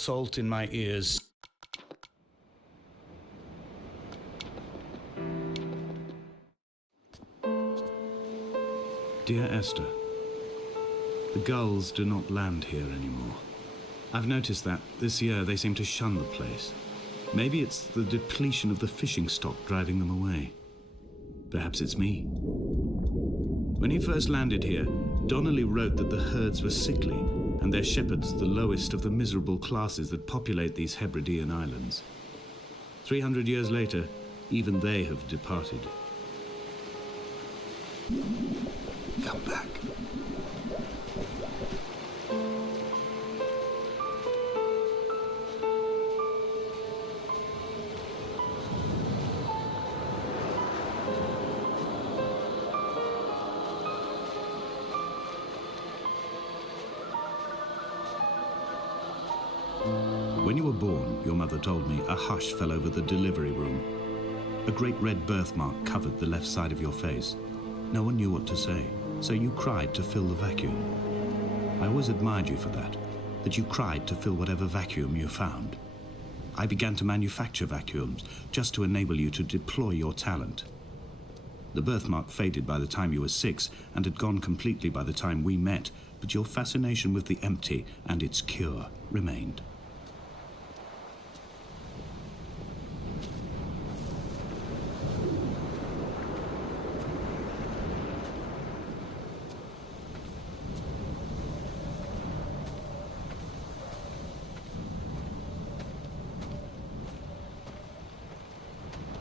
salt in my ears. Dear Esther, the gulls do not land here anymore. I've noticed that this year they seem to shun the place. Maybe it's the depletion of the fishing stock driving them away. Perhaps it's me. When he first landed here, Donnelly wrote that the herds were sickly and their shepherds the lowest of the miserable classes that populate these Hebridean islands. 300 years later, even they have departed. Come back. When you were born, your mother told me, a hush fell over the delivery room. A great red birthmark covered the left side of your face. No one knew what to say, so you cried to fill the vacuum. I always admired you for that you cried to fill whatever vacuum you found. I began to manufacture vacuums just to enable you to deploy your talent. The birthmark faded by the time you were 6 and had gone completely by the time we met, but your fascination with the empty and its cure remained.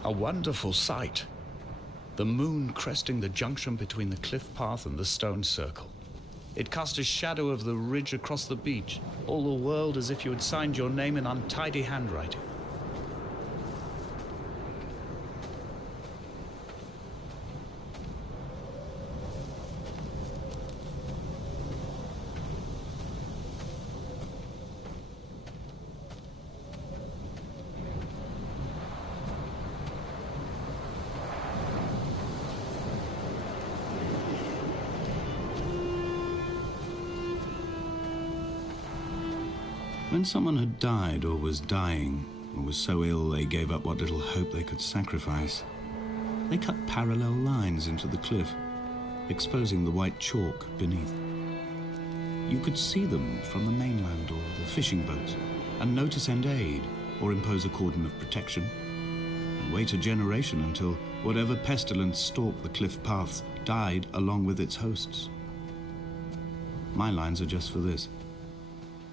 A wonderful sight. The moon cresting the junction between the cliff path and the stone circle. It cast a shadow of the ridge across the beach, all the world as if you had signed your name in untidy handwriting. When someone had died or was dying, or was so ill they gave up what little hope they could sacrifice, they cut parallel lines into the cliff, exposing the white chalk beneath. You could see them from the mainland or the fishing boats, and know to send aid or impose a cordon of protection, and wait a generation until whatever pestilence stalked the cliff paths died along with its hosts. My lines are just for this: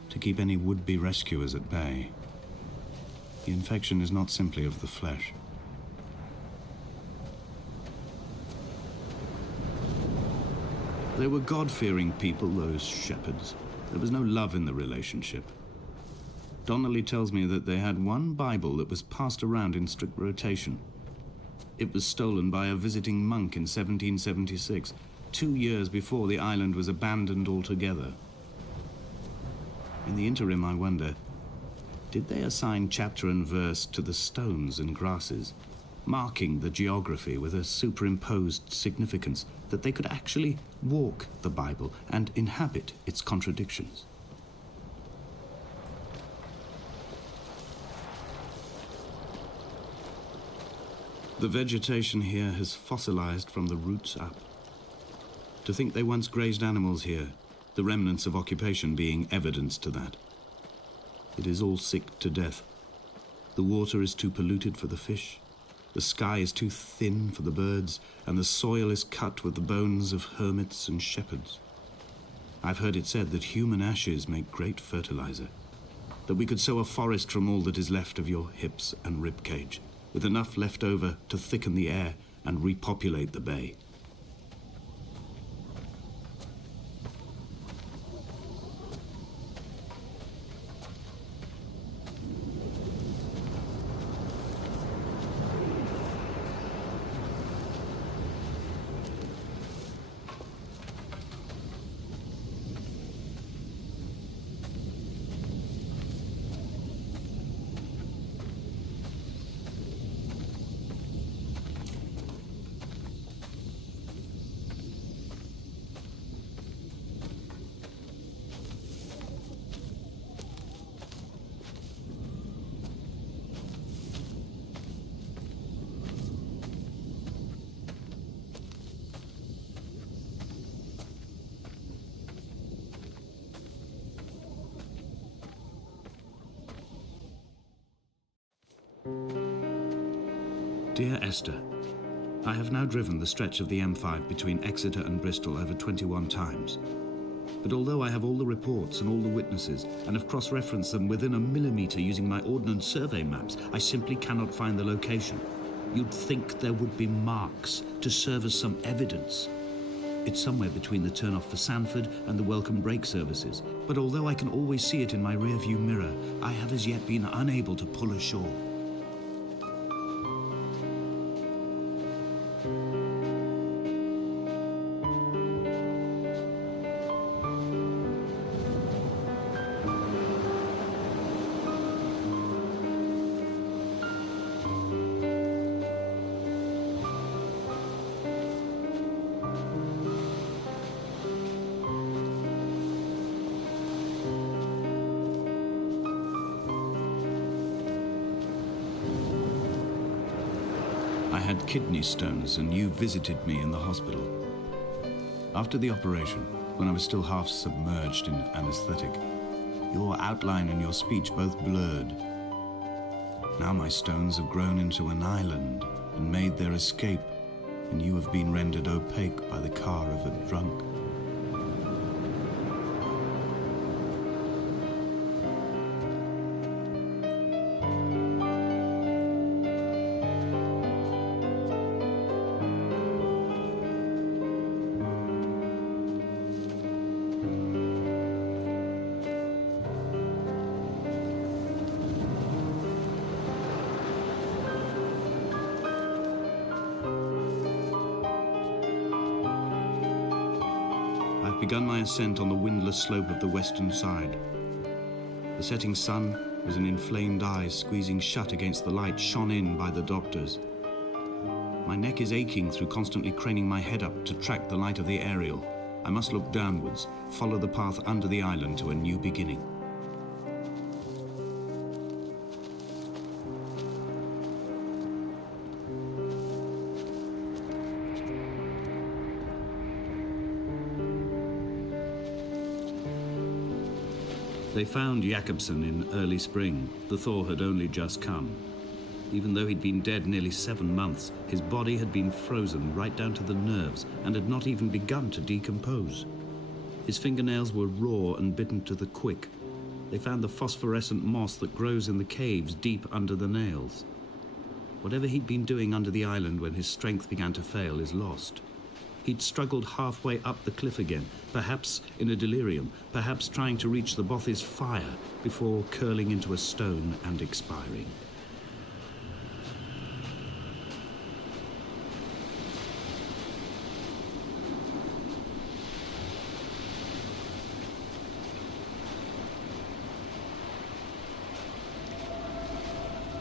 to keep any would-be rescuers at bay. The infection is not simply of the flesh. They were God-fearing people, those shepherds. There was no love in the relationship. Donnelly tells me that they had one Bible that was passed around in strict rotation. It was stolen by a visiting monk in 1776, 2 years before the island was abandoned altogether. In the interim, I wonder, did they assign chapter and verse to the stones and grasses, marking the geography with a superimposed significance that they could actually walk the Bible and inhabit its contradictions? The vegetation here has fossilized from the roots up. To think they once grazed animals here, the remnants of occupation being evidence to that. It is all sick to death. The water is too polluted for the fish, the sky is too thin for the birds, and the soil is cut with the bones of hermits and shepherds. I've heard it said that human ashes make great fertilizer, that we could sow a forest from all that is left of your hips and rib cage, with enough left over to thicken the air and repopulate the bay. Dear Esther, I have now driven the stretch of the M5 between Exeter and Bristol over 21 times. But although I have all the reports and all the witnesses and have cross-referenced them within a millimetre using my Ordnance Survey maps, I simply cannot find the location. You'd think there would be marks to serve as some evidence. It's somewhere between the turn-off for Sanford and the welcome brake services. But although I can always see it in my rear-view mirror, I have as yet been unable to pull ashore. I had kidney stones and you visited me in the hospital. After the operation, when I was still half submerged in anesthetic, your outline and your speech both blurred. Now my stones have grown into an island and made their escape, and you have been rendered opaque by the car of a drunk. I've begun my ascent on the windless slope of the western side. The setting sun, with an inflamed eye squeezing shut against the light shone in by the doctors. My neck is aching through constantly craning my head up to track the light of the aerial. I must look downwards, follow the path under the island to a new beginning. They found Jakobsen in early spring. The thaw had only just come. Even though he'd been dead nearly 7 months, his body had been frozen right down to the nerves and had not even begun to decompose. His fingernails were raw and bitten to the quick. They found the phosphorescent moss that grows in the caves deep under the nails. Whatever he'd been doing under the island when his strength began to fail is lost. He'd struggled halfway up the cliff again, perhaps in a delirium, perhaps trying to reach the Bothy's fire before curling into a stone and expiring.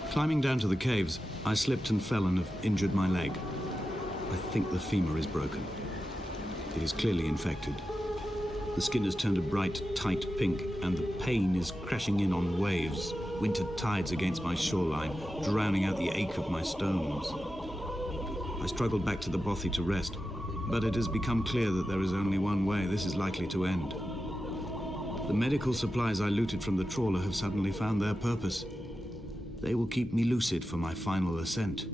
Climbing down to the caves, I slipped and fell and have injured my leg. I think the femur is broken. It is clearly infected. The skin has turned a bright, tight pink, and the pain is crashing in on waves, winter tides against my shoreline, drowning out the ache of my stones. I struggled back to the Bothy to rest, but it has become clear that there is only one way this is likely to end. The medical supplies I looted from the trawler have suddenly found their purpose. They will keep me lucid for my final ascent.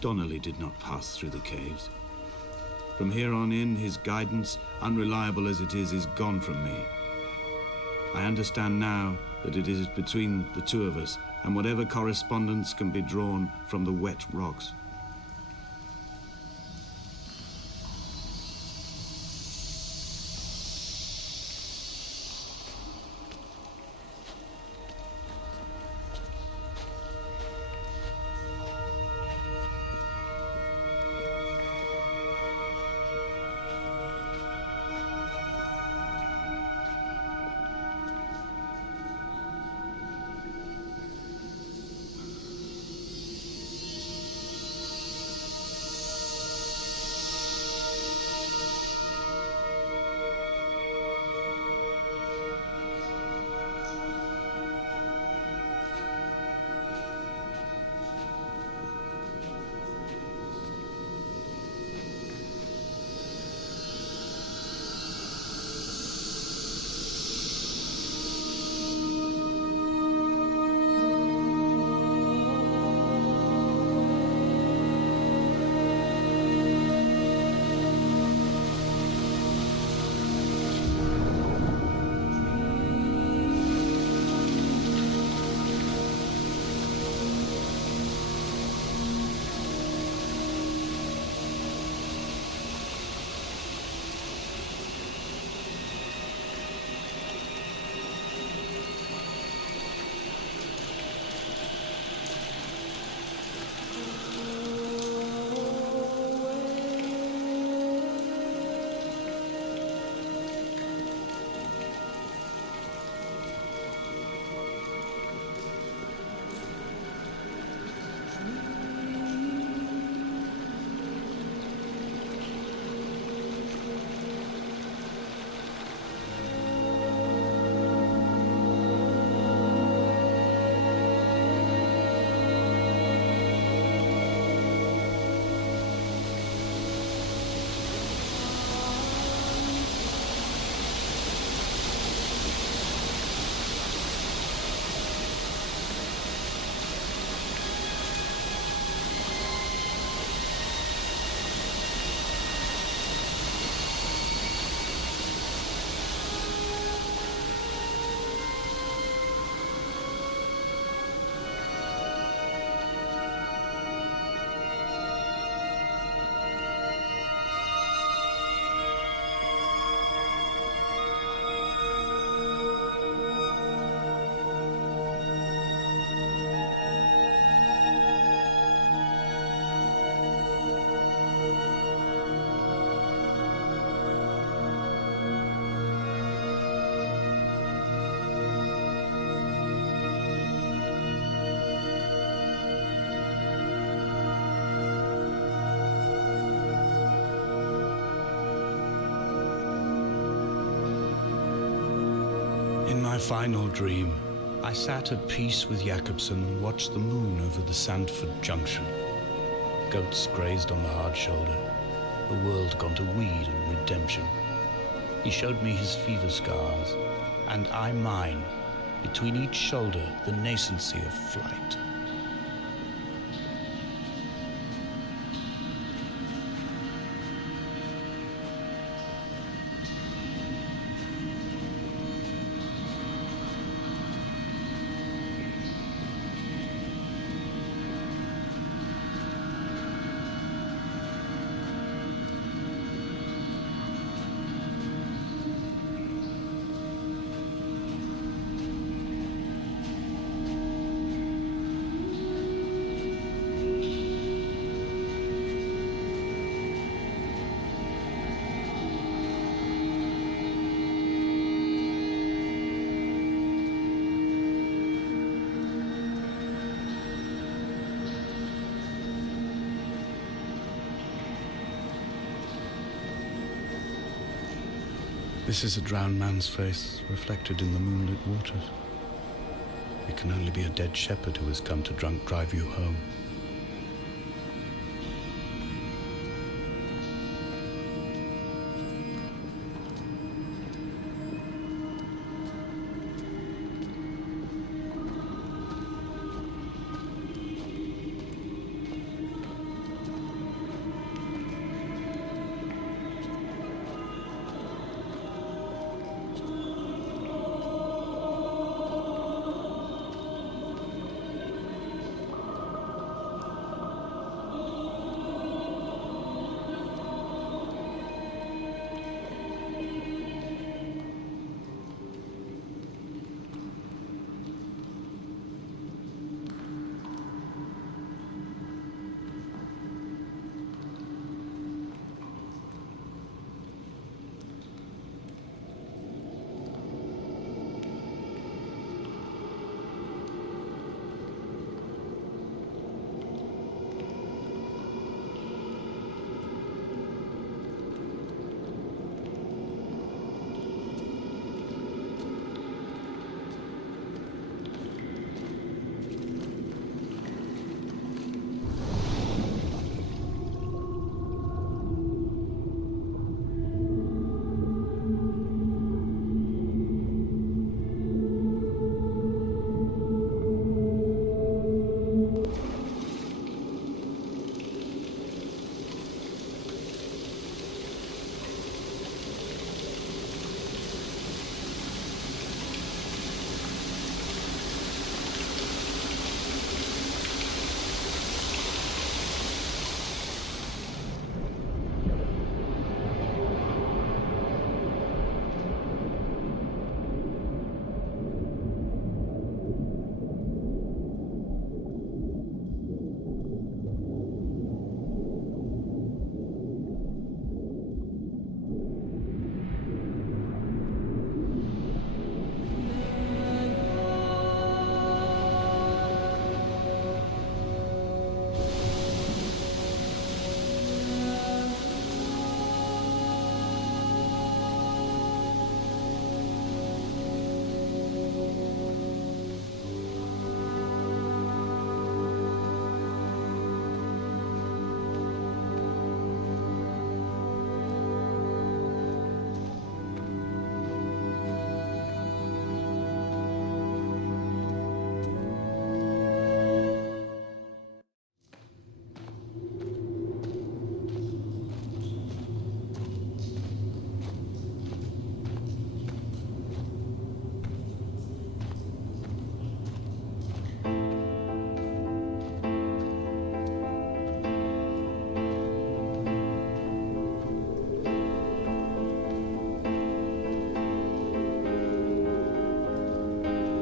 Donnelly did not pass through the caves. From here on in, his guidance, unreliable as it is gone from me. I understand now that it is between the two of us, and whatever correspondence can be drawn from the wet rocks. final dream. I sat at peace with Jakobsen and watched the moon over the Sandford Junction. Goats grazed on the hard shoulder, the world gone to weed and redemption. He showed me his fever scars, and I mine, between each shoulder the nascency of flight. This is a drowned man's face, reflected in the moonlit waters. It can only be a dead shepherd who has come to drunk drive you home.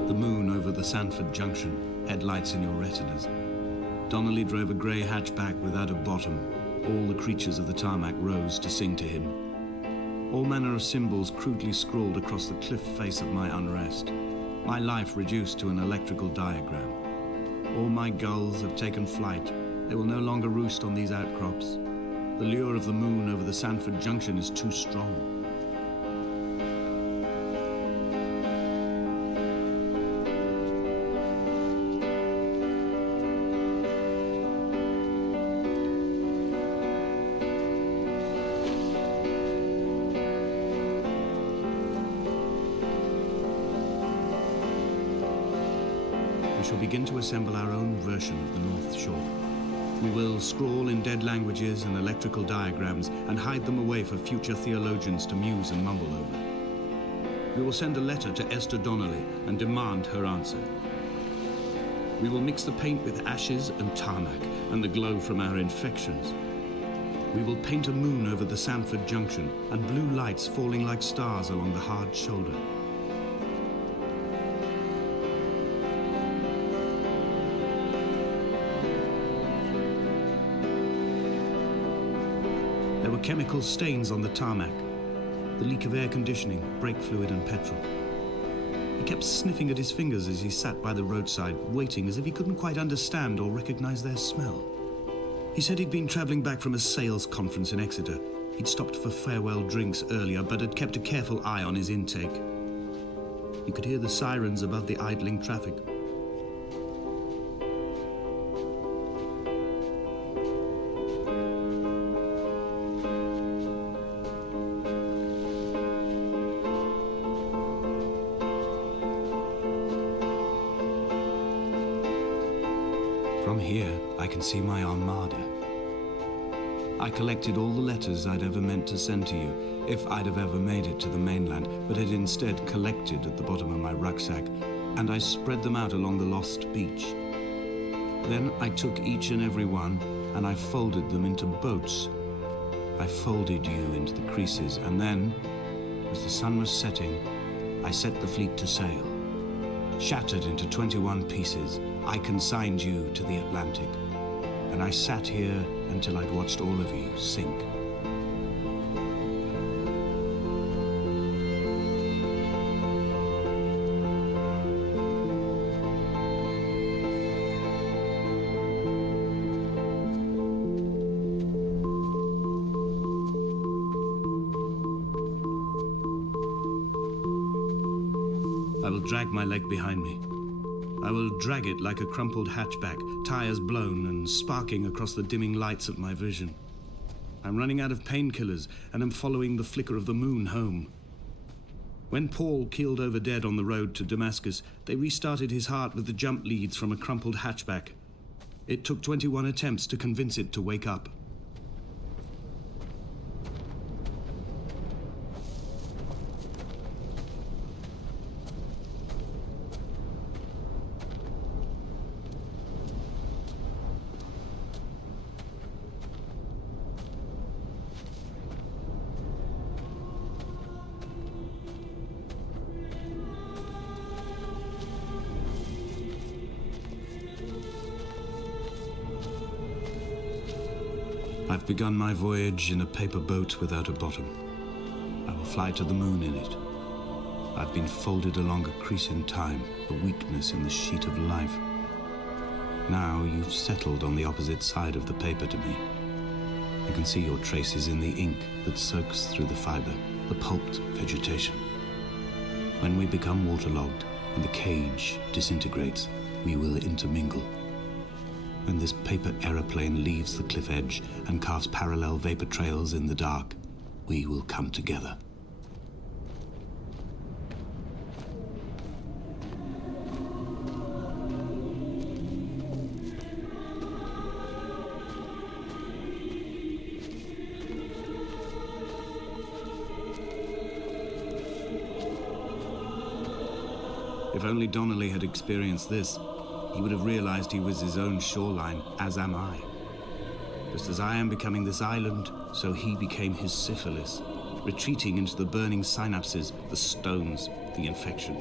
The moon over the Sandford Junction, headlights in your retinas. Donnelly drove a grey hatchback without a bottom. All the creatures of the tarmac rose to sing to him. All manner of symbols crudely scrawled across the cliff face of my unrest. My life reduced to an electrical diagram. All my gulls have taken flight. They will no longer roost on these outcrops. The lure of the moon over the Sandford Junction is too strong. shall begin to assemble our own version of the North Shore. We will scrawl in dead languages and electrical diagrams and hide them away for future theologians to muse and mumble over. We will send a letter to Esther Donnelly and demand her answer. We will mix the paint with ashes and tarmac and the glow from our infections. We will paint a moon over the Sanford Junction and blue lights falling like stars along the hard shoulder. There were chemical stains on the tarmac, the leak of air conditioning, brake fluid and petrol. He kept sniffing at his fingers as he sat by the roadside, waiting as if he couldn't quite understand or recognize their smell. He said he'd been traveling back from a sales conference in Exeter. He'd stopped for farewell drinks earlier, but had kept a careful eye on his intake. He could hear the sirens above the idling traffic. From here, I can see my armada. I collected all the letters I'd ever meant to send to you, if I'd have ever made it to the mainland, but had instead collected at the bottom of my rucksack, and I spread them out along the lost beach. Then I took each and every one, and I folded them into boats. I folded you into the creases, and then, as the sun was setting, I set the fleet to sail. Shattered into 21 pieces, I consigned you to the Atlantic, and I sat here until I'd watched all of you sink. I will drag my leg behind me. I will drag it like a crumpled hatchback, tires blown and sparking across the dimming lights of my vision. I'm running out of painkillers and am following the flicker of the moon home. When Paul keeled over dead on the road to Damascus, they restarted his heart with the jump leads from a crumpled hatchback. It took 21 attempts to convince it to wake up. I've begun my voyage in a paper boat without a bottom. I will fly to the moon in it. I've been folded along a crease in time, a weakness in the sheet of life. Now you've settled on the opposite side of the paper to me. I can see your traces in the ink that soaks through the fiber, the pulped vegetation. When we become waterlogged and the cage disintegrates, we will intermingle. When this paper aeroplane leaves the cliff edge and carves parallel vapor trails in the dark, we will come together. If only Donnelly had experienced this, he would have realized he was his own shoreline, as am I. Just as I am becoming this island, so he became his syphilis, retreating into the burning synapses, the stones, the infection.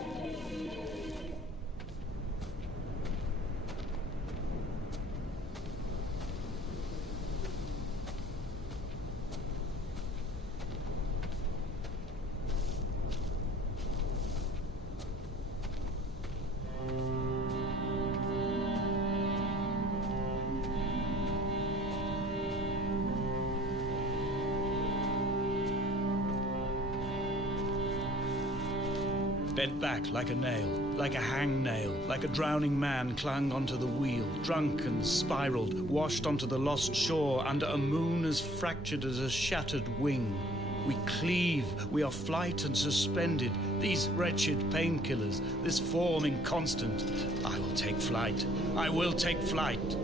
Bent back like a nail, like a hangnail, like a drowning man clung onto the wheel, drunk and spiraled, washed onto the lost shore under a moon as fractured as a shattered wing. We cleave, we are flight and suspended. These wretched painkillers, this form inconstant. I will take flight. I will take flight.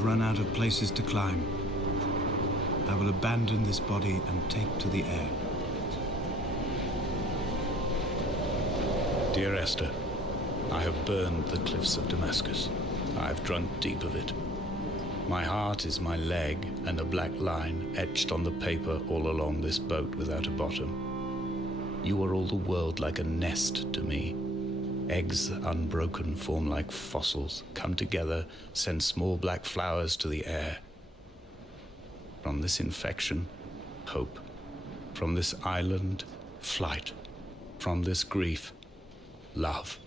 Run out of places to climb. I will abandon this body and take to the air. Dear Esther, I have burned the cliffs of Damascus. I have drunk deep of it. My heart is my leg and a black line etched on the paper all along this boat without a bottom. You are all the world like a nest to me. Eggs unbroken form like fossils, come together, send small black flowers to the air. From this infection, hope. From this island, flight. From this grief, love.